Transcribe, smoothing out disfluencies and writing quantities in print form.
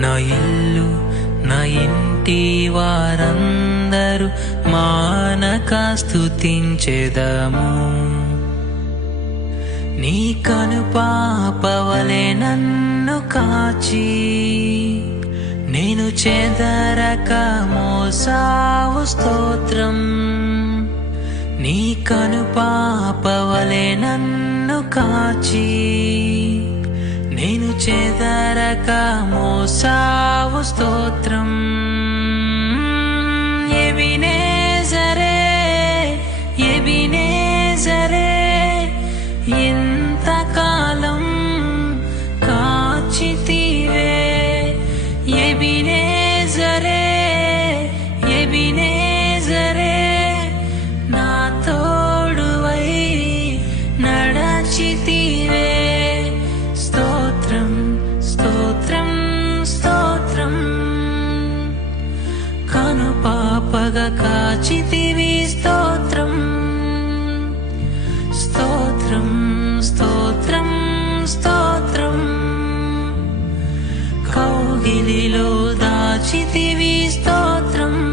నా ఇల్లు నా ఇంటి వారందరూ మానక స్తుతించెదము. నీ కనుపాపవలె నన్ను కాచి నేను చెదరక మోసావు స్తోత్రం. నీ కనుపాపవలె నన్ను కాచి నేను చెదరక మోసావు స్తోత్రం. ఎబినేజరే ఎబినేజరే ఎంతకాలం కాచితివే. ఎబినేజరే ఎబినేజరే నా తోడువై నడచితివే. స్తోత్రం స్తోత్రం స్తోత్రం. కనుపాపగా కాచితివి స్తోత్రం. స్తోత్రం స్తోత్రం స్తోత్రం. కౌగిలిలో దాచితివి స్తోత్రం.